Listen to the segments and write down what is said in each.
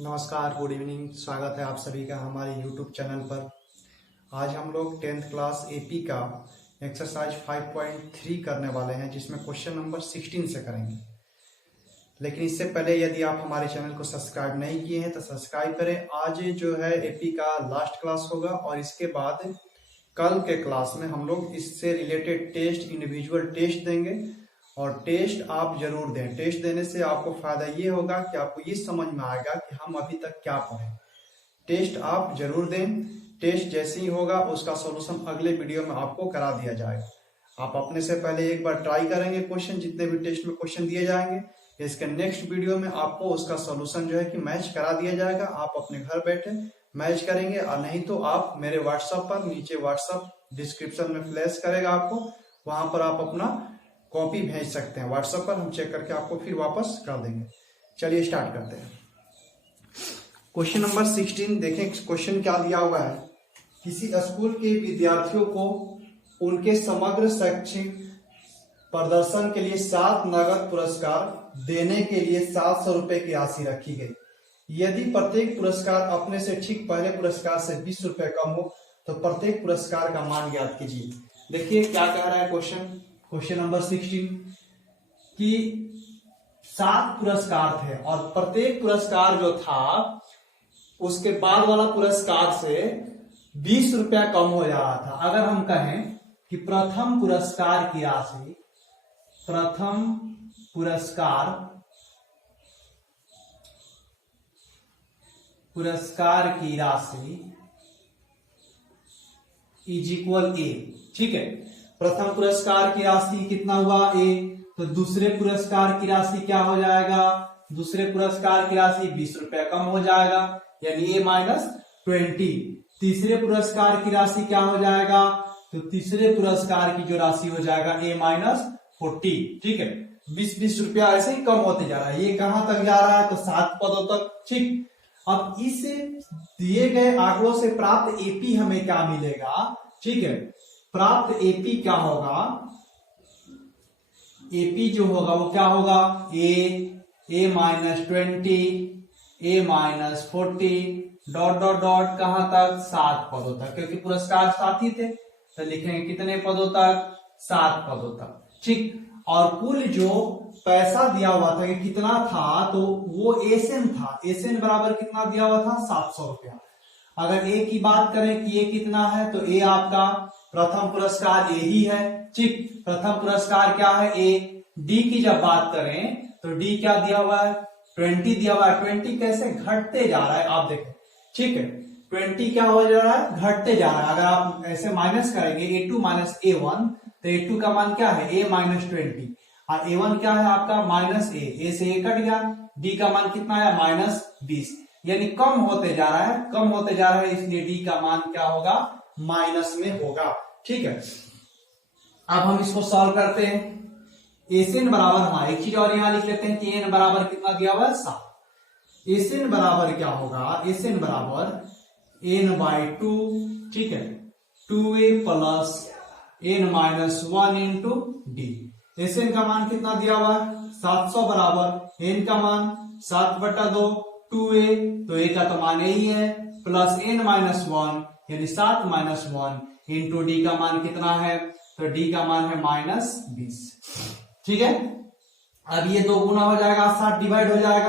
नमस्कार, good evening. स्वागत है आप सभी का हमारे YouTube चैनल पर। आज हम लोग 10th क्लास एपी का एक्सरसाइज 5.3 करने वाले हैं, जिसमें क्वेश्चन नंबर 16 से करेंगे। लेकिन इससे पहले यदि आप हमारे चैनल को सब्सक्राइब नहीं किए हैं तो सब्सक्राइब करें। आज जो है एपी का लास्ट क्लास होगा और इसके बाद कल के क्लास में हम लोग इससे रिलेटेड टेस्ट, इंडिविजुअल टेस्ट देंगे और टेस्ट आप जरूर दें। टेस्ट देने से आपको फायदा ये होगा कि आपको ये समझ में आएगा कि हम अभी तक क्या पढ़े। टेस्ट आप जरूर दें। टेस्ट जैसे ही होगा उसका सॉल्यूशन अगले वीडियो में आपको करा दिया जाएगा। आप अपने से पहले एक बार ट्राई करेंगे क्वेश्चन, जितने भी टेस्ट में क्वेश्चन दिए जाएंगे, इसके नेक्स्ट वीडियो में आपको उसका सॉल्यूशन जो है कि मैच करा दिया जाएगा। आप अपने घर बैठे मैच करेंगे, और नहीं तो आप मेरे व्हाट्सएप पर, नीचे व्हाट्सएप डिस्क्रिप्शन में फ्लैश करेगा आपको, वहां पर आप अपना कॉपी भेज सकते हैं व्हाट्सएप पर। हम चेक करके आपको फिर वापस कर देंगे। चलिए स्टार्ट करते हैं। क्वेश्चन नंबर 16 देखें, क्वेश्चन क्या दिया हुआ है। किसी स्कूल के विद्यार्थियों को उनके समग्र शैक्षिक प्रदर्शन के लिए 7 नगद पुरस्कार देने के लिए 700 रुपए की राशि रखी गई। यदि प्रत्येक पुरस्कार अपने से ठीक पहले पुरस्कार से 20 रुपए कम हो तो प्रत्येक पुरस्कार का मान ज्ञात कीजिए। देखिए क्या कह रहा है क्वेश्चन नंबर 16 कि 7 पुरस्कार थे और प्रत्येक पुरस्कार जो था उसके बाद वाला पुरस्कार से 20 रुपया कम हो जा रहा था। अगर हम कहें कि प्रथम पुरस्कार की राशि इज इक्वल ए, ठीक है। प्रथम पुरस्कार की राशि कितना हुआ, ए। तो दूसरे पुरस्कार की राशि क्या हो जाएगा, दूसरे पुरस्कार की राशि 20 रुपया कम हो जाएगा, यानी ए -20। तीसरे पुरस्कार की राशि क्या हो जाएगा, तो तीसरे पुरस्कार की जो राशि हो जाएगा ए -40, ठीक है। 20-20 रुपया ऐसे ही कम होते जा रहा है। ये कहां तक जा रहा है, तो 7 पदों तक, ठीक। अब इस दिए गए आंकड़ों से प्राप्त एपी हमें क्या मिलेगा, ठीक है। प्राप्त एपी क्या होगा, एपी जो होगा वो क्या होगा, ए -20, ए -40 डॉट कहां तक, 7 पदों तक, क्योंकि पुरस्कार 7 ही थे तो लिखेंगे कितने पदों तक, 7 पदों तक, ठीक। और कुल जो पैसा दिया हुआ था कि कितना था, तो वो एसएन था। एसएन बराबर कितना दिया हुआ था, 700 रुपया। अगर ए की बात करें कि ए कितना है, तो ए आपका प्रथम पुरस्कार ए ही है, ठीक। प्रथम पुरस्कार क्या है, ए। डी की जब बात करें तो डी क्या दिया हुआ है, 20 दिया हुआ है। 20 कैसे घटते जा रहा है, आप देखें, ठीक है। 20 क्या हो जा रहा है, घटते जा रहा है। अगर आप ऐसे माइनस करेंगे A2 - A1, तो A2 का मान क्या है, A -20, और A1 क्या है आपका -A से A कट गया। D का मान कितना है, -20, यानी कम होते जा रहा है, इसलिए D का मान क्या होगा, माइनस में होगा, ठीक है। अब हम इसको सॉल्व करते हैं। एसएन बराबर, हाँ एक चीज और यहां लिख लेते हैं कि एन बराबर कितना दिया हुआ है, 7। एसएन बराबर क्या होगा, एसएन बराबर n/2, ठीक है, 2a plus n-1 into D. SN का मान कितना दिया हुआ है, 700 बराबर एन का मान 7/2, 2a, तो a का तो मान यही है, प्लस n-1 यानी 7 - 1 इंटू डी का मान कितना है, तो डी का मान है -20, ठीक है। अब ये 2 गुना हो जाएगा, 7 डिवाइड हो जाएगा,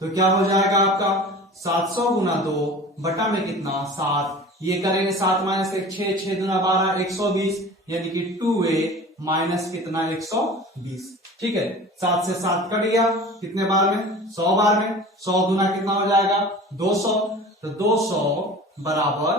तो क्या हो जाएगा आपका 700 गुना 2 बटा में कितना, 7। ये करेंगे 7 - 1 6, 6 दूना 12, 120, यानी कि 2a माइनस कितना, 120, ठीक है। 7 से 7 कट गया, कितने बार में, 100 बार में। 100 गुना कितना हो जाएगा, 200, तो 200 बराबर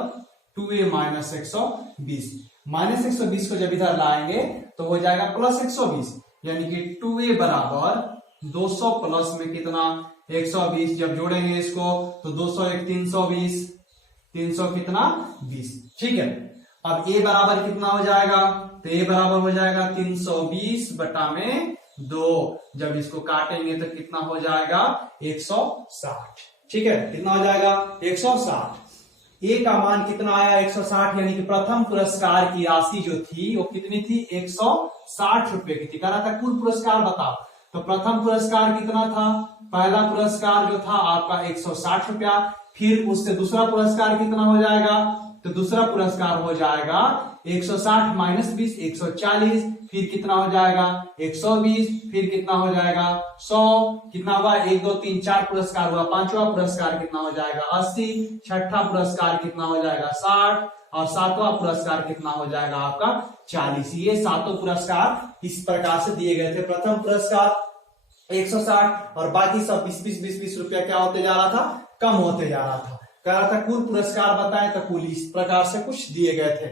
2a - 120। -120 को जब इधर लाएंगे तो हो जाएगा +120, यानी कि 2a बराबर 200 प्लस में कितना, 120। जब जोड़ेंगे इसको तो 200 1 320, 300 कितना, 20, ठीक है। अब a बराबर कितना हो जाएगा, तो a बराबर हो जाएगा 320 बटा में 2। जब इसको काटेंगे तो कितना हो जाएगा, 160, ठीक है। कितना हो जाएगा, 160। ए का मान कितना आया, 160, यानी कि प्रथम पुरस्कार की राशि जो थी वो कितनी थी, 160 रुपए की थी। कह रहा था कुल पुरस्कार बताओ, तो प्रथम पुरस्कार कितना था, पहला पुरस्कार जो था आपका 160 रुपया, फिर उससे दूसरा पुरस्कार कितना हो जाएगा, तो दूसरा पुरस्कार हो जाएगा 160 माइनस 20 140, फिर कितना हो जाएगा 120, फिर कितना हो जाएगा 100, कितना हुआ 1 2 3 4 पुरस्कार हुआ, पांचवा पुरस्कार कितना हो जाएगा 80, छठा पुरस्कार कितना हो जाएगा 60 और सातवां पुरस्कार कितना हो जाएगा आपका 40। ये सातों पुरस्कार इस प्रकार से दिए गए थे। प्रथम पुरस्कार 160 और बाकी सब 20 रुपया क्या होते जा रहा था, कम होते जा रहा था। कह रहा था कुल पुरस्कार बताएं, तो कुल इस प्रकार से कुछ दिए गए थे।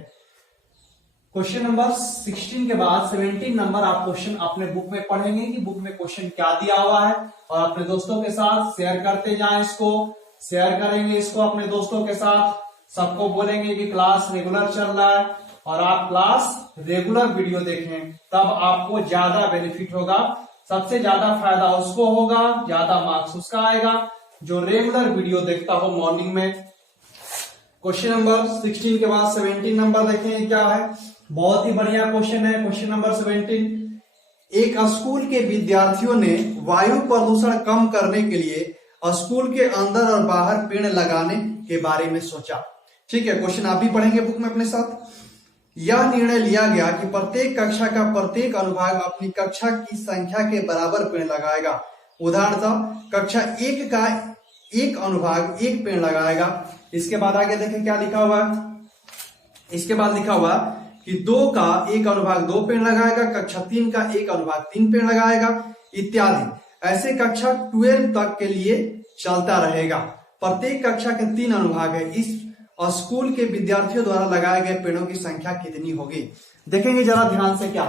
क्वेश्चन नंबर 16 के बाद 17 नंबर आप क्वेश्चन अपने बुक में पढ़ेंगे कि बुक में क्वेश्चन क्या दिया हुआ है, और अपने दोस्तों के साथ शेयर करते जाएं, इसको शेयर करेंगे इसको अपने दोस्तों के साथ, सबको बोलेंगे कि क्लास रेगुलर चल रहा है और आप क्लास रेगुलर वीडियो देखें, तब आपको ज्यादा बेनिफिट होगा। सबसे ज्यादा फायदा उसको होगा, ज्यादा मार्क्स उसका आएगा जो रेगुलर वीडियो देखता हो मॉर्निंग में। क्वेश्चन नंबर 16 के बाद 17 नंबर देखें क्या है, बहुत ही बढ़िया क्वेश्चन है। क्वेश्चन नंबर 17, एक स्कूल के विद्यार्थियों ने वायु प्रदूषण कम करने के लिए स्कूल के अंदर और बाहर पेड़ लगाने के बारे में सोचा। ठीक है, क्वेश्चन आप भी पढ़ेंगे बुक में अपने साथ। यह निर्णय लिया गया कि प्रत्येक कक्षा का प्रत्येक अनुभाग अपनी कक्षा की संख्या के बराबर पेड़ लगाएगा। उदाहरणतः कक्षा 1 का एक अनुभाग एक पेड़ लगाएगा। इसके बाद आगे देखें क्या लिखा हुआ है, इसके बाद लिखा हुआ कि 2 का एक अनुभाग 2 पेड़ लगाएगा, कक्षा 3 का एक अनुभाग 3 पेड़ लगाएगा इत्यादि। ऐसे कक्षा 12 तक के लिए चलता रहेगा। प्रत्येक कक्षा के 3 अनुभाग है। इस स्कूल के विद्यार्थियों द्वारा लगाए गए पेड़ों की संख्या कितनी होगी। देखेंगे जरा ध्यान से क्या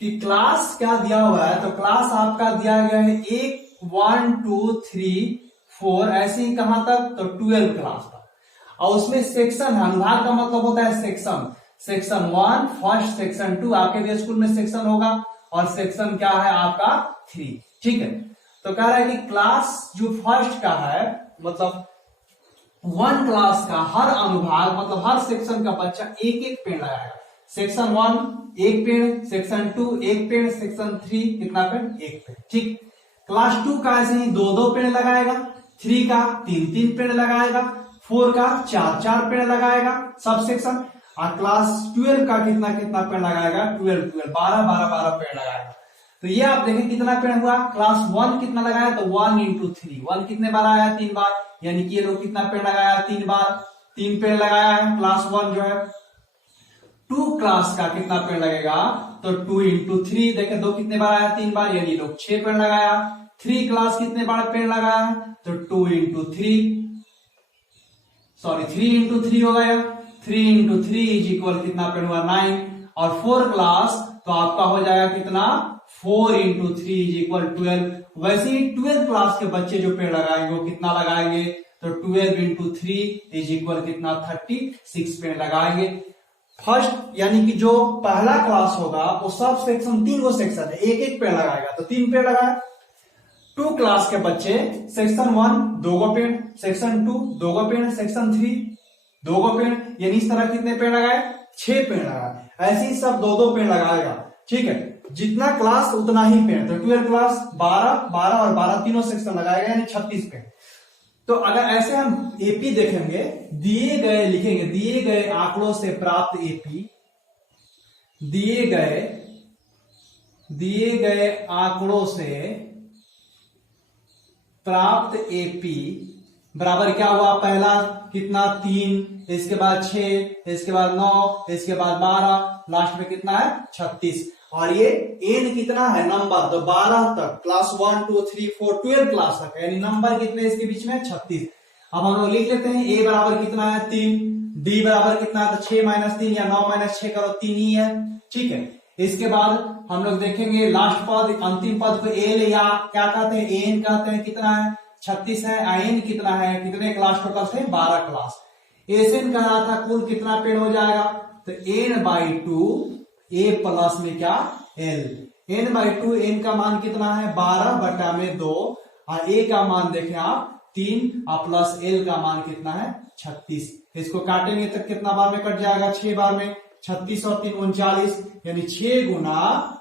कि क्लास क्या दिया हुआ है, तो क्लास आपका दिया गया है 1 2 3 4 ऐसे ही कहां तक, तो 12 क्लास तक। और उसमें सेक्शन है, अनुभाग का मतलब होता है सेक्शन, सेक्शन 1 फर्स्ट, सेक्शन 2 आपके भी स्कूल में सेक्शन होगा, और सेक्शन क्या है आपका 3। ठीक है, तो कह रहा है कि क्लास जो फर्स्ट का है मतलब 1 क्लास का हर अनुभाग मतलब हर सेक्शन का बच्चा एक एक पेड़ लगाएगा। सेक्शन 1 एक पेड़, सेक्शन 2 एक पेड़, सेक्शन 3 कितना पेड़, एक पेड़। ठीक, क्लास 2 का ऐसे ही 2 पेड़ लगाएगा, 3 का 3 पेड़ लगाएगा, 4 का 4 पेड़ लगाएगा सब सेक्शन, और क्लास 12 का कितना पेड़ लगाएगा, 12 12 पेड़ लगाएगा। तो ये आप देखें कितना पेड़ हुआ। क्लास 1 कितना लगाया, तो 1 × 3, 1 कितने बार आया, 3 बार, यानी कि ये लोग कितना पेड़ लगाया, 3 बार, 3 पेड़ लगाया है क्लास 1 जो है। 2 क्लास का कितना पेड़ लगेगा, तो 2 × 3 देखे 2 कितने बार आया, 3 बार, यानी लोग 6 पेड़ लगाया। 3 क्लास कितने बार पेड़ लगाया है, तो 2 × 3 हो गया। 3 × 3 = कितना पेड़ हुआ, 9। और 4 क्लास तो आपका हो जाएगा कितना, 4 × 3 = 12। वैसे ही 12 क्लास के बच्चे जो पेड़ लगाएंगे वो कितना लगाएंगे, तो 12 × 3 = कितना, 36 पेड़ लगाएंगे। फर्स्ट यानी कि जो पहला क्लास होगा वो सब सेक्शन 3 गो सेक्शन है, एक एक पेड़ लगाएगा, तो 3 पेड़ लगाया। 2 क्लास के बच्चे सेक्शन 1 2 गो पेड़, सेक्शन 2 2 गो पेड़, सेक्शन 3 2 गो पेड़, यानी इस तरह कितने पेड़ लगाए, 6 पेड़ लगाए। ऐसे ही सब 2 पेड़ लगाएगा। ठीक है, जितना क्लास उतना ही पेड़, तो 12 क्लास 12 और 12 तीनों सेक्शन लगाएगा, यानी 36 पेड़। तो अगर ऐसे हम एपी देखेंगे, लिखेंगे दिए गए आंकड़ों से प्राप्त एपी, दिए गए आंकड़ों से प्राप्त एपी बराबर क्या हुआ, पहला कितना 3, इसके बाद 6, इसके बाद 9, इसके बाद 12, लास्ट में कितना है 36। और ये एन कितना है नंबर, तो 12 तक, क्लास 1 2 3 4 12 क्लास तक, यानी नंबर कितने इसके बीच में 36। अब हम लोग लिख लेते हैं ए बराबर कितना है 3, डी बराबर कितना है, तो 6 - 3 या 9 - 6 करो 3 ही है। ठीक है, इसके बाद हम लोग देखेंगे लास्ट पद, अंतिम पद को एल या क्या कहते हैं, एन कहते हैं, कितना है 36 है। आयन कितना है, कितने क्लास टोटल से 12 क्लास। एसएन कह रहा था कुल कितना पेड़ हो जाएगा, तो n/2 a प्लस में क्या l, n/2 n का मान कितना है 12/2, और a का मान देखें आप 3 और प्लस l का मान कितना है 36। इसको काटेंगे तो कितना बार में कट जाएगा, 6 बार में, 36 और 3 39, यानी 6 गुना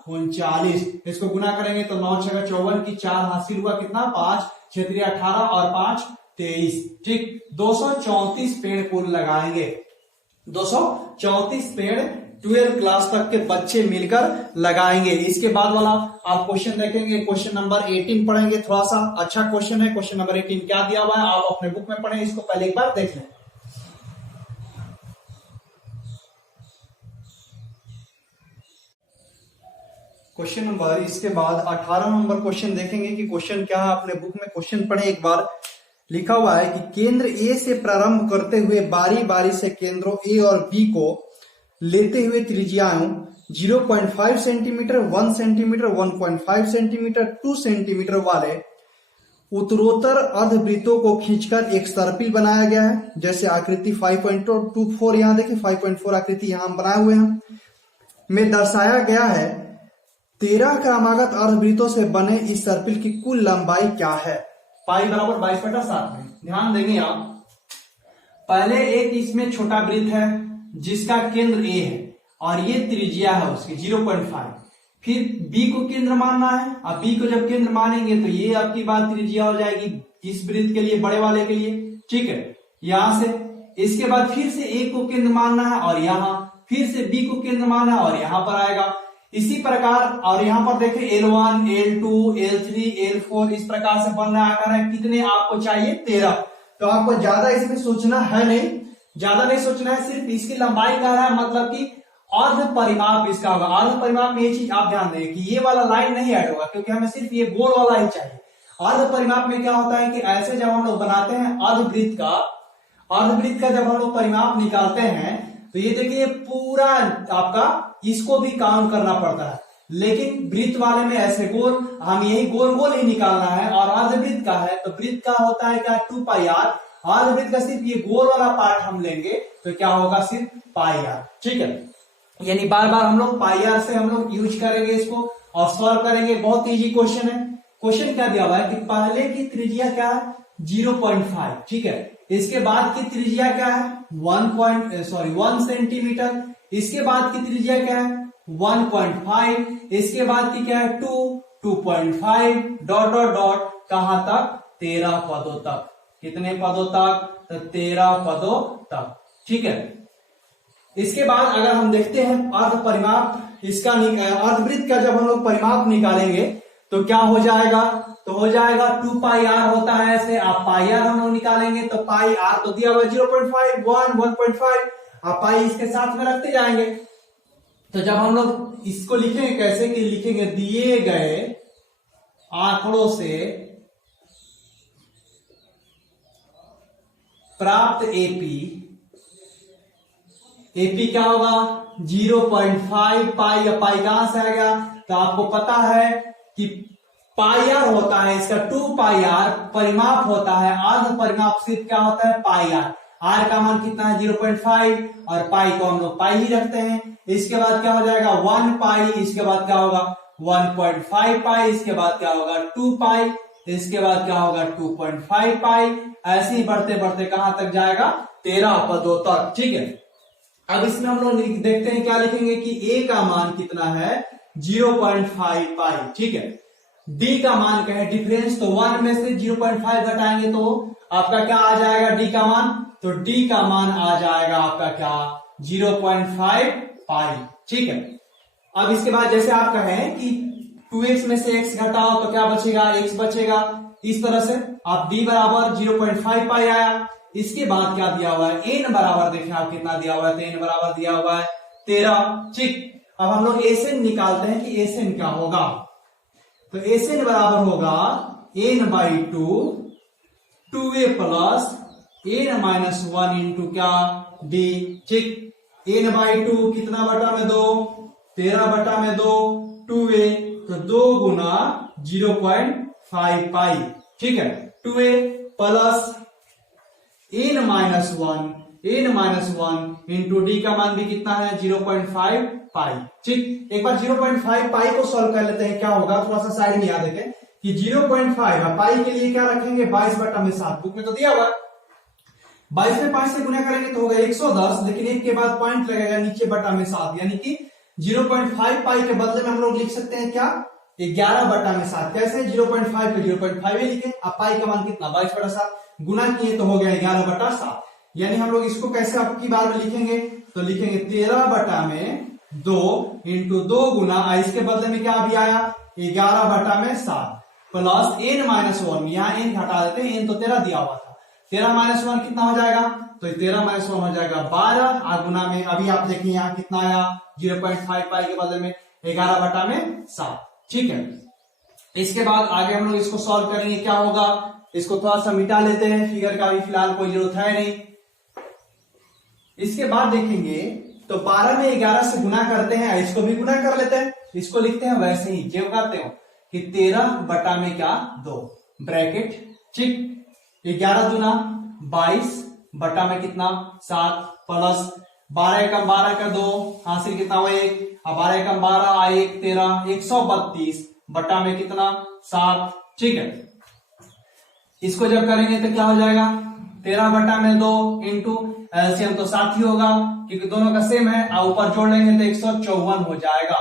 39। इसको गुना करेंगे तो 9 6 54 की 4 हासिल हुआ कितना 5, 6 3 18 और 5 23। ठीक, 234 पेड़ पुल लगाएंगे। 234 पेड़ 12 क्लास तक के बच्चे मिलकर लगाएंगे। इसके बाद वाला आप क्वेश्चन देखेंगे, क्वेश्चन नंबर 18 पढ़ेंगे। थोड़ा सा अच्छा क्वेश्चन है। क्वेश्चन नंबर 18 क्या दिया हुआ है आप अपने बुक में पढ़ें, इसको पहले एक बार देख लें। क्वेश्चन नंबर, इसके बाद 18 नंबर क्वेश्चन देखेंगे कि क्वेश्चन क्या है। अपने बुक में क्वेश्चन पढ़े एक बार। लिखा हुआ है कि केंद्र ए से प्रारंभ करते हुए बारी बारी से केंद्रों ए और बी को लेते हुए त्रिज्याओं 0.5 सेंटीमीटर, 1 सेंटीमीटर, 1.5 सेंटीमीटर, 2 सेंटीमीटर वाले उत्तरोत्तर अर्धवृत्तों को खींचकर एक सर्पिल बनाया गया है। जैसे आकृति 5.24 यहां देखिए, 5.4 आकृति यहां बनाए हुए हैं में दर्शाया गया है। 13 क्रमागत अर्धवृत्तों से बने इस सर्पिल की कुल लंबाई क्या है? पाई बराबर 22/7 में। ध्यान देंगे आप, पहले एक इसमें छोटा वृत्त है जिसका केंद्र ए है और ये त्रिज्या है उसकी 0.5। फिर बी को केंद्र मानना है। अब बी को जब केंद्र मानेंगे तो ये आपकी बात त्रिज्या हो जाएगी इस वृत्त के लिए, बड़े वाले के लिए। ठीक है, यहां से इसके बाद फिर से ए को केंद्र मानना है और यहां फिर से बी को केंद्र मानना है और यहां पर आएगा इसी प्रकार। और यहां पर देखें L1, L2, L3, L4 इस प्रकार से बनना आकार है। कितने आपको चाहिए? 13। तो आपको ज्यादा इसमें सोचना है नहीं, ज्यादा नहीं सोचना है, सिर्फ इसकी लंबाई का है, मतलब कि अर्ध परिमाप इसका होगा। अर्ध परिमाप में ये चीज आप ध्यान दें कि ये वाला लाइन नहीं ऐड होगा क्योंकि हमें सिर्फ ये गोल वाला ही चाहिए। अर्ध परिमाप में क्या होता है कि ऐसे जब हम लोग बनाते हैं अर्धवृत्त का जब हम लोग परिमाप निकालते हैं तो ये देखिए पूरा आपका इसको भी काउंट करना पड़ता है। लेकिन वृत्त वाले में ऐसे गोल, हम यही गोल गोल ही निकालना है। और अर्धवृत्त का है तो वृत्त का होता है क्या 2πr। अर्धवृत्त का सिर्फ ये गोल वाला पार्ट हम लेंगे तो क्या होगा सिर्फ πr। ठीक है, यानी बार बार हम लोग πr से हम लोग यूज करेंगे इसको और सॉल्व करेंगे। बहुत इजी क्वेश्चन है। क्वेश्चन क्या दिया हुआ है कि पहले की त्रिज्या क्या है 0.5। ठीक है, इसके बाद की त्रिज्या क्या है 1 सेंटीमीटर। इसके बाद की त्रिज्या क्या है 1.5। इसके बाद की क्या है 2.5 डॉट डॉट डॉट कहां तक 13 पदों तक। कितने पदों तक? तो 13 पदों तक। ठीक है, इसके बाद अगर हम देखते हैं अर्ध परिमाप इसका अर्धवृत्त का जब हम लोग परिमाप निकालेंगे तो क्या हो जाएगा? तो हो जाएगा 2πr होता है ऐसे। आप πr हम लोग निकालेंगे तो πr तो दिया हुआ 0.5, 1.5, आप पाई इसके साथ में रखते जाएंगे। तो जब हम लोग इसको लिखेंगे कैसे कि लिखेंगे दिए गए आंकड़ों से प्राप्त एपी क्या होगा 0.5 पाई। या पाई कहां से आएगा? तो आपको पता है कि πr होता है इसका 2πr परिमाप होता है। अर्ध परिमाप सिर्फ क्या होता है πr। r का मान कितना है 0.5 और पाई को हम लोग पाई ही रखते हैं। इसके बाद क्या हो जाएगा 1 पाई। इसके बाद क्या होगा 1.5 पाई। इसके बाद क्या होगा 2 पाई। इसके बाद क्या होगा 2.5 पाई। ऐसे ही बढ़ते बढ़ते कहां तक जाएगा 13 पदों तक। ठीक है, अब इसमें हम लोग देखते हैं क्या लिखेंगे कि a का मान कितना है 0.5 पाई। ठीक है, d का मान क्या है डिफरेंस, तो 1 में से 0.5 घटाएंगे तो आपका क्या आ जाएगा d का मान? तो d का मान आ जाएगा आपका क्या 0.5 पाई। ठीक है, अब इसके बाद जैसे आप कहें कि 2x में से x घटाओ तो क्या बचेगा x बचेगा। इस तरह से आप d बराबर 0.5 पाई आया। इसके बाद क्या दिया हुआ है n बराबर देखें आप कितना दिया हुआ है, तो n बराबर दिया हुआ है 13। ठीक, अब हम लोग एसएन निकालते हैं कि एसएन क्या होगा। तो एसएन बराबर होगा n/2 2a plus n-1 into क्या d। ठीक, n/2 कितना बटा में 2 13 बटा में 2 2a तो 2 गुना 0.5 पाई। ठीक है, 2a plus n-1 into d का मान भी कितना है 0.5 पाई। ठीक, एक बार 0.5 पाई को सॉल्व कर लेते हैं क्या होगा। थोड़ा सा साइड में याद रखें कि 0.5 पाई के लिए क्या रखेंगे 22/7 बुक में तो दिया हुआ है। 22 में 5 से गुना करेंगे तो होगा 110, लेकिन एक के बाद पॉइंट लगेगा नीचे बटा में 7, यानी कि 0.5 पाई के बदले में हम लोग लिख सकते हैं क्या 11 बटा में 7। कैसे 0.5 को 0.5 ही लिखे, अब पाई का मान कितना 22 बटा 7 गुना किए तो हो गया 11 बटा 7। यानी हम लोग इसको कैसे आपकी बार में लिखेंगे तो लिखेंगे 13 बटा में 2 इंटू 2 गुना इसके बदले में क्या अभी आया 11 बटा में 7 प्लस n माइनस 1, यहाँ n घटा देते हैं, n तो 13 दिया हुआ था, 13 माइनस 1 कितना हो जाएगा तो 13 माइनस 1 हो जाएगा 12 और गुना में अभी आप देखिए यहाँ कितना आया 0.5 पाई के बदले में 11 बटा में 7। ठीक है, इसके बाद आगे हम लोग इसको सॉल्व करेंगे, क्या होगा इसको थोड़ा सा मिटा लेते हैं, फिगर का भी फिलहाल कोई जरूरत है नहीं। इसके बाद देखेंगे तो 12 में 11 से गुना करते हैं, इसको भी गुना कर लेते हैं, इसको लिखते हैं वैसे ही जो करते हो कि 13 बटा में क्या 2 ब्रैकेट, ठीक 11 दूना 22 बटा में कितना 7 प्लस 12 एकम 12 का 2 हासिल कितना हुआ 1, अब 12 एकम 12 1 13 132 बटा में कितना 7। ठीक है, इसको जब करेंगे तो क्या हो जाएगा 13 बटा में 2 इंटू एलसीएम तो 7 ही होगा क्योंकि दोनों का सेम है, और ऊपर जोड़ लेंगे तो 154 हो जाएगा।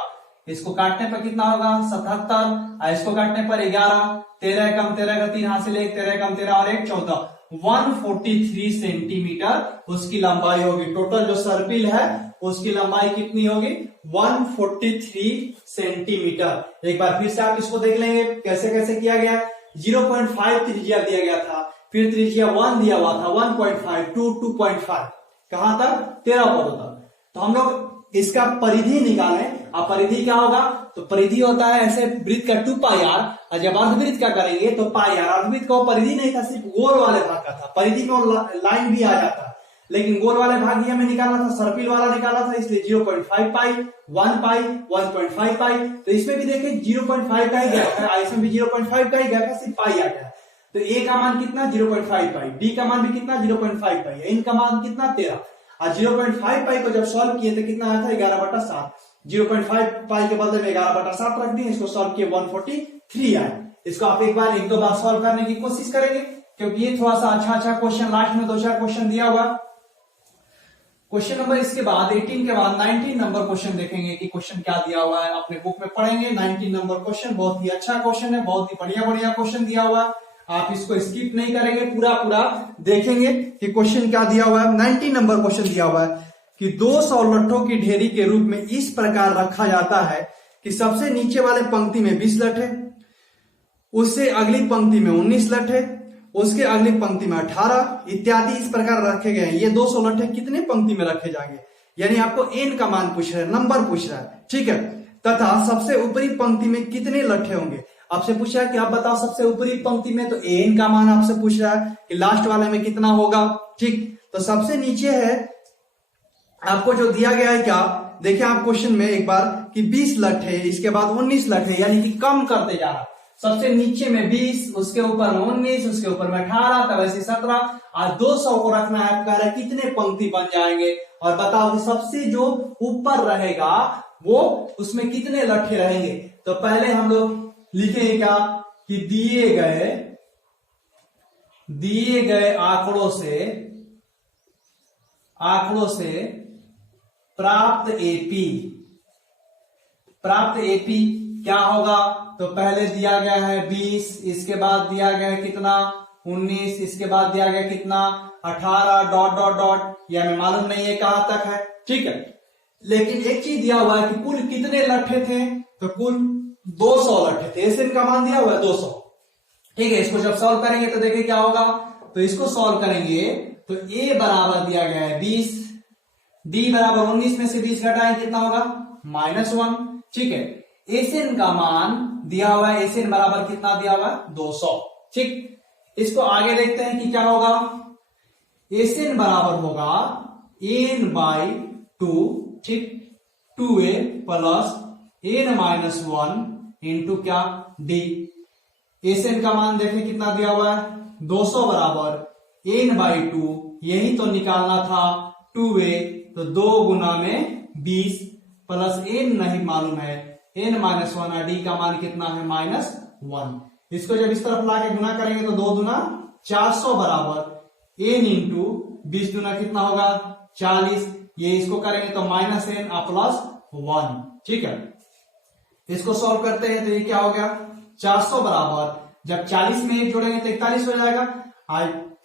इसको काटने पर कितना होगा 77 और इसको काटने पर 11, 13 कम 13 का 3 हासिल 1, 13 कम 13 और 1 14, 143 सेंटीमीटर उसकी लंबाई होगी। टोटल जो सर्पिल है उसकी लंबाई कितनी होगी 143 सेंटीमीटर। एक बार फिर से आप इसको देख लेंगे कैसे कैसे किया गया, 0.5 त्रिज्या दिया गया था, फिर त्रिज्या 1 दिया हुआ था, 1.5 2 2.5 कहां तक 13 पदों तक। तो हम लोग इसका परिधि निकालें, अब परिधि क्या होगा तो परिधि होता है ऐसे वृत्त का 2 पाई आर, और जब अर्धवृत्त का करेंगे तो पाई आर। अर्धवृत्त का परिधि नहीं था, सिर्फ गोल वाले भाग का था, परिधि में लाइन भी आ जाता है, लेकिन गोल वाले भाग ही हमें निकालना था, सर्पिल वाला निकालना था, इसलिए 0.5 पाई 1 पाई 1.5 पाई। तो इसमें भी देखिए 0.5 का ही गैप है, इसमें भी 0.5 का ही गैप है, सिर्फ पाई आ गया। तो ए का मान कितना 0.5 पाई, डी का मान भी कितना 0.5 पाई, इन का मान कितना 13, और 0.5 पाई को जब सॉल्व किए तो कितना आया था 11 बटा 7। 0.5 पाई के बदले में 11 बटा 7 रख दिए, इसको सॉल्व किए 143 आए। इसको आप एक बार 1-2 बार सॉल्व करने की कोशिश करेंगे क्योंकि ये थोड़ा सा अच्छा क्वेश्चन लास्ट में 2-4 क्वेश्चन दिया हुआ। क्वेश्चन नंबर इसके बाद 18 के बाद 19 नंबर क्वेश्चन देखेंगे कि क्वेश्चन क्या दिया हुआ है, अपने बुक में पढ़ेंगे। 19 नंबर क्वेश्चन बहुत ही अच्छा क्वेश्चन है, बहुत ही बढ़िया क्वेश्चन दिया हुआ है, आप इसको स्किप नहीं करेंगे, पूरा देखेंगे कि क्वेश्चन क्या दिया हुआ है। 19 नंबर क्वेश्चन दिया हुआ है कि 2 सौलठों की ढेरी के रूप में इस प्रकार रखा जाता है कि सबसे नीचे वाले पंक्ति में 20 लट्ठे, उससे अगली पंक्ति में 19 लट्ठे, उसके अगली पंक्ति में 18 इत्यादि इस प्रकार रखे गए हैं। ये 2 सौलठे कितने पंक्ति में रखे जाएंगे, यानी आपको एन का मान पूछ रहा है, नंबर पूछ रहा है। ठीक है, तथा सबसे ऊपरी पंक्ति में कितने लट्ठे होंगे, आपसे पूछा है कि आप बताओ सबसे ऊपरी पंक्ति में, तो एन का मान आपसे पूछ रहा है कि लास्ट वाले में कितना होगा। ठीक, तो सबसे नीचे है आपको जो दिया गया है, क्या देखिए आप क्वेश्चन में एक बार कि 20 लट्ठे, इसके बाद 19 लट्ठे, यानी कि कम करते जा रहा, सबसे नीचे में 20, उसके ऊपर में 19, उसके ऊपर में 18, तब ऐसे 17 और 200 को रखना है। आपका रहा कितने पंक्ति बन जाएंगे, और बताओ कि सबसे जो ऊपर रहेगा वो उसमें कितने लट्ठे रहेंगे। तो पहले हम लोग लिखेंगे क्या कि दिए गए आंकड़ों से प्राप्त एपी क्या होगा, तो पहले दिया गया है 20, इसके बाद दिया गया है कितना 19, इसके बाद दिया गया कितना 18 डॉट डॉट डॉट, यह हमें मालूम नहीं है कहां तक है। ठीक है, लेकिन एक चीज दिया हुआ है कि कुल कितने लट्ठे थे, तो कुल 200 लट्ठे थे, ऐसे इनका मान दिया हुआ है 200। ठीक है, इसको जब सॉल्व करेंगे तो देखिए क्या होगा, तो इसको सॉल्व करेंगे तो ए बराबर दिया गया है 20, डी बराबर 19 में से 20 घटाएं कितना होगा -1। ठीक है, एसएन का मान दिया हुआ है, एसएन बराबर कितना दिया हुआ है 200। ठीक, इसको आगे देखते हैं कि क्या होगा, एसएन बराबर होगा n/2, ठीक 2a प्लस n-1 इंटू क्या डी। एसएन का मान देखें कितना दिया हुआ है 200 बराबर n/2, यही तो निकालना था 2a, तो 2 गुना में 20 प्लस n नहीं मालूम है n-1, और डी का मान कितना है -1। इसको जब इस तरफ लाके गुना करेंगे तो 2 दूना 400 बराबर n इंटू 20 दूना कितना होगा 40, ये इसको करेंगे तो माइनस एन प्लस 1, ठीक है। इसको सॉल्व करते हैं तो ये क्या हो गया 400 बराबर, जब 40 में 1 जोड़ेंगे तो 41 हो जाएगा,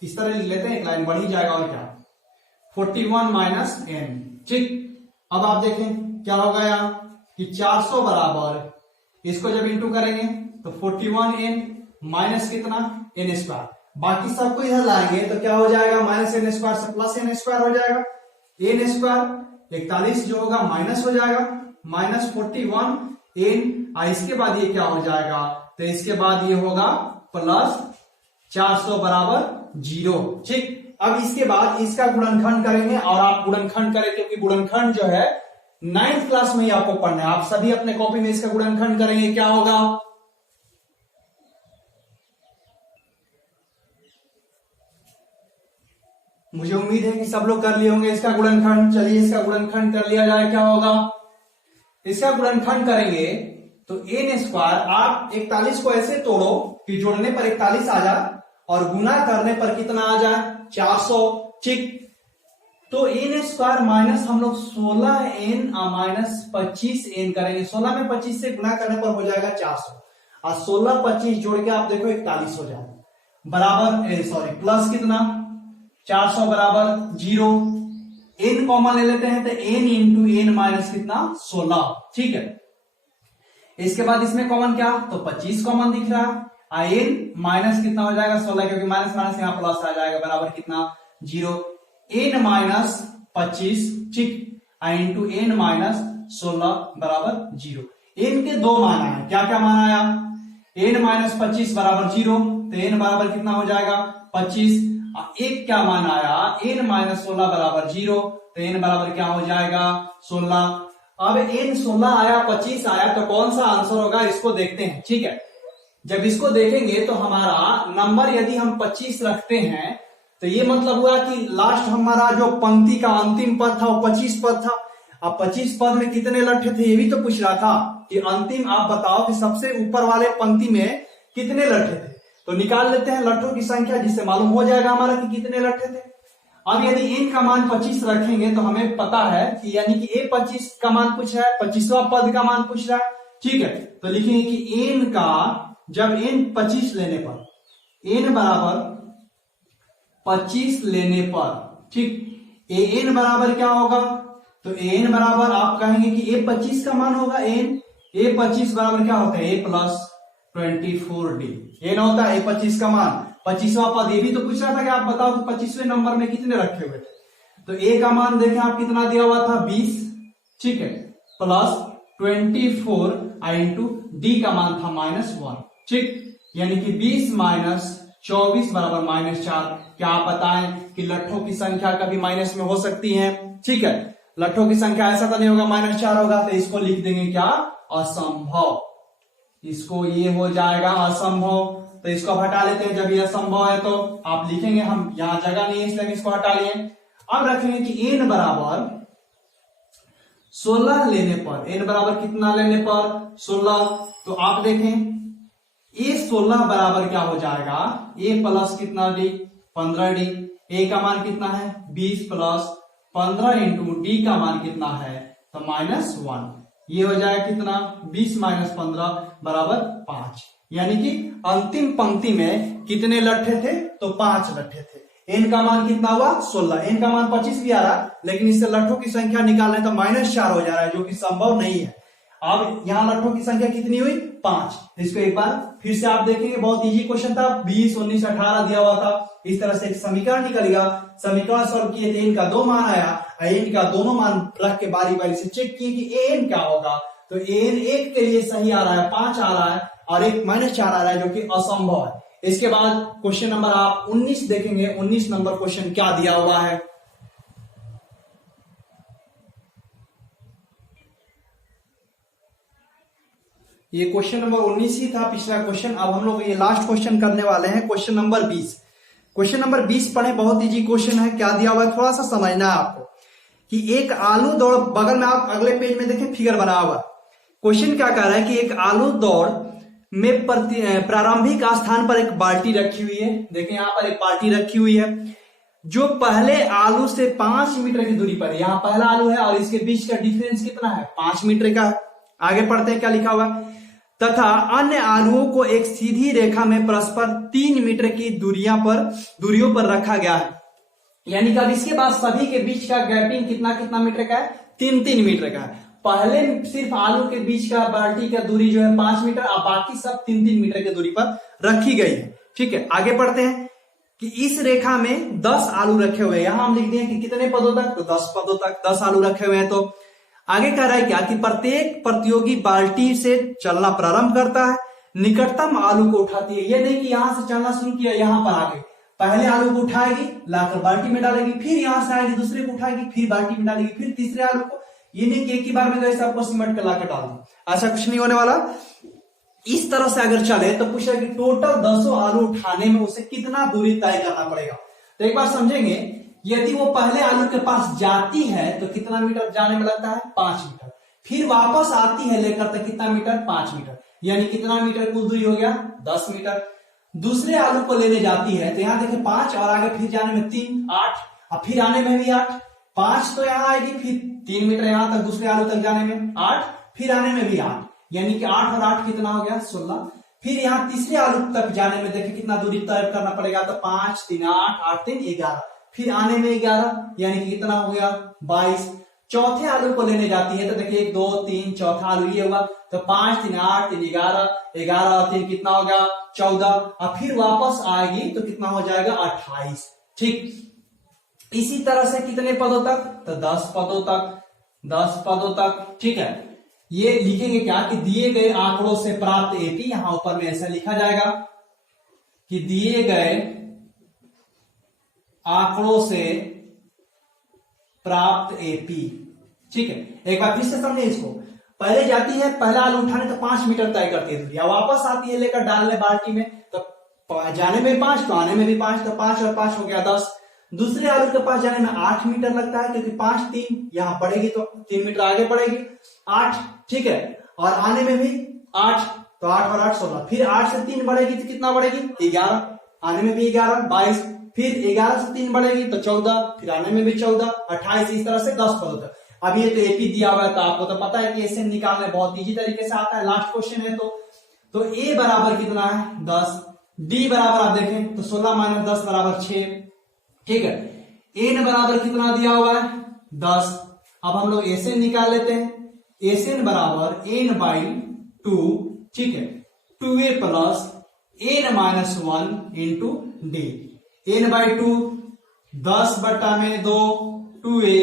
इस तरह लिख लेते हैं, एक लाइन बढ़ ही जाएगा और क्या 41 माइनस एन, ठीक। अब आप देखें क्या होगा यहाँ कि 400 बराबर, इसको जब इंटू करेंगे तो 41 एन माइनस कितना एन स्क्वायर, बाकी सबको इधर लाएंगे तो क्या हो जाएगा माइनस एन स्क्वायर से प्लस एन स्क्वायर हो जाएगा, एन स्क्वायर 41 जो होगा माइनस हो जाएगा माइनस 41 एन, इसके बाद ये क्या हो जाएगा तो इसके बाद ये होगा प्लस 400 बराबर 0, ठीक। अब इसके बाद इसका गुणनखंड करेंगे, और आप गुणनखंड करें क्योंकि गुणनखंड जो है 9th क्लास में ही आपको पढ़ना है, आप सभी अपने कॉपी में इसका गुणनखंड करेंगे, क्या होगा मुझे उम्मीद है कि सब लोग कर लिए होंगे इसका गुणनखंड। चलिए इसका गुणनखंड कर लिया जाए, क्या होगा इसका गुणनखंड करेंगे तो एन स्क्वायर, आप 41 को ऐसे तोड़ो कि जोड़ने पर 41 आ जाए और गुना करने पर कितना आ जाए 400, ठीक। तो एन स्क्वायर माइनस हम लोग 16 एन माइनस 25 एन करेंगे, 16 में 25 से गुना करने पर हो जाएगा 400, और 16 25 जोड़ के आप देखो 41 हो जाएगा, बराबर प्लस कितना 400 बराबर 0, एन कॉमन ले लेते हैं तो एन इंटू एन माइनस कितना 16, ठीक है। इसके बाद इसमें कॉमन क्या तो 25 कॉमन दिख रहा है, एन माइनस कितना हो जाएगा 16, क्योंकि माइनस माइनस यहाँ प्लस आ जाएगा, बराबर कितना 0, एन माइनस 25, ठीक, इंटू एन माइनस 16 बराबर 0। एन के दो मान आए, क्या क्या मान आया, एन माइनस 25 बराबर 0, तो एन बराबर कितना हो जाएगा 25, एक क्या मान आया एन माइनस 16 बराबर 0, तो एन बराबर क्या हो जाएगा 16। अब एन 16 आया 25 आया, तो कौन सा आंसर होगा इसको देखते हैं, ठीक है। जब इसको देखेंगे तो हमारा नंबर यदि हम 25 रखते हैं तो ये मतलब हुआ कि लास्ट हमारा जो पंक्ति का अंतिम पद था वो 25 पद था। अब 25 पद में कितने लट्ठे थे ये भी तो पूछ रहा था कि अंतिम आप बताओ कि सबसे ऊपर वाले पंक्ति में कितने लट्ठे थे, तो निकाल लेते हैं लट्ठों की संख्या, जिससे मालूम हो जाएगा हमारा कि कितने लट्ठे थे। अब यदि एन का मान 25 रखेंगे तो हमें पता है कि यानी कि ए 25 का मान पूछ रहा है, 25वां पद का मान पूछ रहा है, ठीक है। तो लिखेंगे कि एन का जब एन 25 लेने पर, एन बराबर 25 लेने पर, ठीक, एन बराबर क्या होगा तो एन बराबर आप कहेंगे कि ए 25 का मान होगा, एन ए 25 बराबर क्या होता है ए प्लस 24d, एन होता है ए 25 का मान। 25वां पद ये भी तो पूछ रहा था कि आप बताओ कि 25वें नंबर में कितने रखे हुए थे, तो ए का मान देखें आप कितना दिया हुआ था 20, ठीक है, प्लस 24 इंटू डी का मान था -1, ठीक, यानी कि 20 माइनस 24 बराबर -4। क्या आप बताएं कि लट्ठों की संख्या कभी माइनस में हो सकती है, ठीक है, लट्ठों की संख्या ऐसा तो नहीं होगा -4 होगा, तो इसको लिख देंगे क्या असंभव, इसको ये हो जाएगा असंभव। तो इसको हटा लेते हैं, जब ये असंभव है तो आप लिखेंगे, हम यहां जगह नहीं है इसलिए इसको हटा लिए। अब रखेंगे कि एन बराबर 16 लेने पर, एन बराबर कितना लेने पर 16, तो आप देखें ए 16 बराबर क्या हो जाएगा ए प्लस कितना डी 15d, ए का मान कितना है 20 प्लस 15 इंटू डी का मान कितना है तो -1, ये हो जाएगा कितना 20 माइनस 15 बराबर 5, यानी कि अंतिम पंक्ति में कितने लट्ठे थे तो 5 लट्ठे थे। एन का मान कितना हुआ 16, एन का मान 25 भी आ रहा, लेकिन इससे लट्ठों की संख्या निकालने तो -4 हो जा रहा है, जो कि संभव नहीं है। अब यहां लट्ठों की संख्या कितनी हुई 5, इसको एक बार फिर से आप देखेंगे, बहुत इजी क्वेश्चन था, 20 19 18 दिया हुआ था, इस तरह से एक समीकरण निकलेगा, समीकरण सॉल्व किए थे, इनका 2 मान आया, एन का दोनों मान रख के बारी बारी से चेक किए कि एन क्या होगा, तो एन एक के लिए सही आ रहा है 5 आ रहा है और एक -4 आ रहा है, जो कि असंभव है। इसके बाद क्वेश्चन नंबर आप 19 देखेंगे, 19 नंबर क्वेश्चन क्या दिया हुआ है, ये क्वेश्चन नंबर 19 ही था पिछला क्वेश्चन। अब हम लोग ये लास्ट क्वेश्चन करने वाले हैं, क्वेश्चन नंबर 20। क्वेश्चन नंबर 20 पढ़े, बहुत इजी क्वेश्चन है। क्या दिया हुआ है थोड़ा सा समझना है आपको कि एक आलू दौड़, बगल में आप अगले पेज में देखें फिगर बना हुआ, क्वेश्चन क्या कह रहा है कि एक आलू दौड़ में प्रारंभिक स्थान पर एक बाल्टी रखी हुई है, देखें यहां पर एक बाल्टी रखी हुई है, जो पहले आलू से 5 मीटर की दूरी पर है, यहाँ पहला आलू है और इसके बीच का डिफरेंस कितना है, 5 मीटर का है। आगे पढ़ते हैं क्या लिखा हुआ है, तथा अन्य आलुओं को एक सीधी रेखा में परस्पर 3 मीटर की दूरियों पर रखा गया है। यानी कि अब इसके बाद सभी के बीच का गैपिंग कितना मीटर का है, 3 मीटर का है। पहले सिर्फ आलू के बीच का बाल्टी का दूरी जो है 5 मीटर, अब बाकी सब 3 मीटर की दूरी पर रखी गई है। ठीक है, आगे पढ़ते हैं कि इस रेखा में 10 आलू रखे हुए हैं। यहां हम लिख दिए कि कितने पदों तक, तो 10 पदों तक 10 आलू रखे हुए हैं। तो आगे कह रहा है क्या कि प्रत्येक प्रतियोगी बाल्टी से चलना प्रारंभ करता है, निकटतम आलू को उठाती है। ये नहीं कि यहां से चलना शुरू किया, यहां पर आके पहले आलू को उठाएगी, लाकर बाल्टी में डालेगी, फिर यहां से आएगी दूसरे को उठाएगी, फिर बाल्टी में डालेगी, फिर तीसरे आलू को। ये नहीं कि एक ही बार में जैसे आपको सिमट कर लाकर डाल दो, ऐसा कुछ नहीं होने वाला। इस तरह से अगर चले तो पूछा कि टोटल 10 आलू उठाने में उसे कितना दूरी तय करना पड़ेगा। तो एक बार समझेंगे, यदि वो पहले आलू के पास जाती है तो कितना मीटर जाने में लगता है, 5 मीटर। फिर वापस आती है लेकर तो कितना मीटर, 5 मीटर। यानी कितना मीटर कुल दूरी हो गया, 10 मीटर। दूसरे आलू को लेने जाती है तो यहाँ देखिए 5 और आगे फिर जाने में 3, 8, और फिर आने में भी 8। 5 तो यहाँ आएगी, फिर 3 मीटर यहां तक दूसरे आलू तक जाने में 8, फिर आने में भी 8, यानी कि 8 और 8 कितना हो गया, 16। फिर यहाँ तीसरे आलू तक जाने में देखिए कितना दूरी तय करना पड़ेगा, तो 5, 3, 8, 8, 3, 11। फिर आने में 11, यानी कि कितना हो गया, 22। चौथे आलू को लेने जाती है तो देखिए 1, 2, 3, चौथा आलू ये हुआ, तो 5, 3, 8, 3, 11, 11 और 3 कितना हो गया, 14। और फिर वापस आएगी तो कितना हो जाएगा, 28। ठीक, इसी तरह से कितने पदों तक, तो 10 पदों तक, 10 पदों तक। ठीक है, ये लिखेंगे क्या कि दिए गए आंकड़ों से प्राप्त एपी, यहां ऊपर में ऐसा लिखा जाएगा कि दिए गए आंकड़ों से प्राप्त एपी। ठीक है, एक बार फिर से समझे इसको। पहले जाती है, पहला आलू उठाने तो 5 मीटर तय करती है दूरी, वापस आती है लेकर डालने बाल्टी में, तो जाने में 5 तो आने में भी 5, तो 5 और 5 हो गया 10। दूसरे आलू के पास जाने में 8 मीटर लगता है, क्योंकि 5, 3 यहां बढ़ेगी तो 3 मीटर आगे बढ़ेगी, 8। ठीक है, और आने में भी 8, तो 8 और 8 16। फिर 8 से 3 बढ़ेगी तो कितना बढ़ेगी, 11। आने में भी 11, 22। फिर 11 से 3 बढ़ेगी तो 14, फिर आने में भी 14, 28। इस तरह से 10 पदों तक। अब ये तो एपी दिया हुआ है, तो आपको तो पता है कि ऐसे निकालने बहुत इजी तरीके से आता है। लास्ट क्वेश्चन है तो ए बराबर कितना है, 10। डी बराबर आप देखें तो 16 - 10 बराबर 6। ठीक है, एन बराबर कितना दिया हुआ है, 10। अब हम लोग एसएन निकाल लेते हैं। एसएन बराबर n/2। ठीक है, 2a plus n-1 into D. n/2 10 बटा में 2, 2a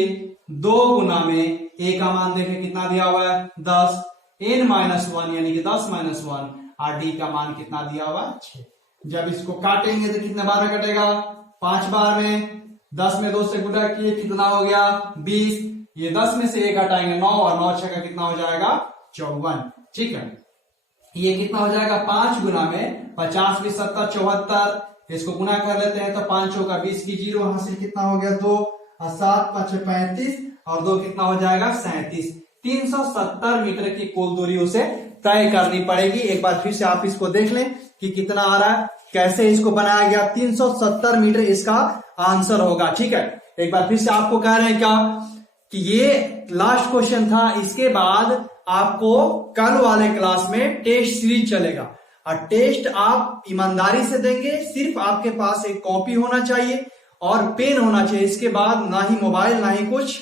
2 गुना में a का मान देखें कितना दिया हुआ है, 10। n-1 यानी कि 10 - 1, और d का मान कितना दिया हुआ है, 6। जब इसको काटेंगे तो कितने बार में कटेगा, 5 बार में। 10 में 2 से गुणा किए कितना हो गया, 20। ये 10 में से 1 हटाएंगे 9, और 9 6 का कितना हो जाएगा, 54। ठीक है, ये कितना हो जाएगा, 5 गुना में 50 भी 70 74। इसको गुना कर लेते हैं तो 5 चौका 20 की 0 हासिल कितना हो गया, 2, और 7 5 35, और 2 कितना हो जाएगा, 37। 370 मीटर की कुल दूरी उसे तय करनी पड़ेगी। एक बार फिर से आप इसको देख लें कि कितना आ रहा है, कैसे इसको बनाया गया। 370 मीटर इसका आंसर होगा। ठीक है, एक बार फिर से आपको कह रहे हैं क्या कि ये लास्ट क्वेश्चन था। इसके बाद आपको कल वाले क्लास में टेस्ट सीरीज चलेगा, और टेस्ट आप ईमानदारी से देंगे। सिर्फ आपके पास एक कॉपी होना चाहिए और पेन होना चाहिए। इसके बाद ना ही मोबाइल ना ही कुछ,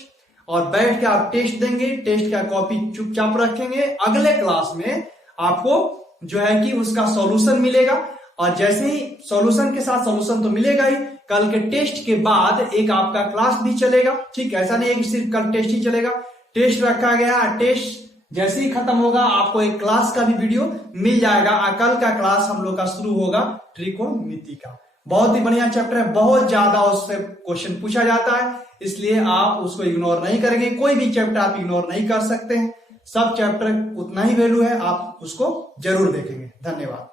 और बैठ के आप टेस्ट देंगे। टेस्ट का कॉपी चुपचाप रखेंगे। अगले क्लास में आपको जो है कि उसका सॉल्यूशन मिलेगा, और जैसे ही सॉल्यूशन के साथ सॉल्यूशन तो मिलेगा ही, कल के टेस्ट के बाद एक आपका क्लास भी चलेगा। ठीक, ऐसा नहीं है कि सिर्फ कल टेस्ट ही चलेगा। टेस्ट रखा गया, टेस्ट जैसे ही खत्म होगा आपको एक क्लास का भी वीडियो मिल जाएगा। कल का क्लास हम लोग का शुरू होगा त्रिकोणमिति का। बहुत ही बढ़िया चैप्टर है, बहुत ज्यादा उससे क्वेश्चन पूछा जाता है, इसलिए आप उसको इग्नोर नहीं करेंगे। कोई भी चैप्टर आप इग्नोर नहीं कर सकते हैं। सब चैप्टर उतना ही वैल्यू है, आप उसको जरूर देखेंगे। धन्यवाद।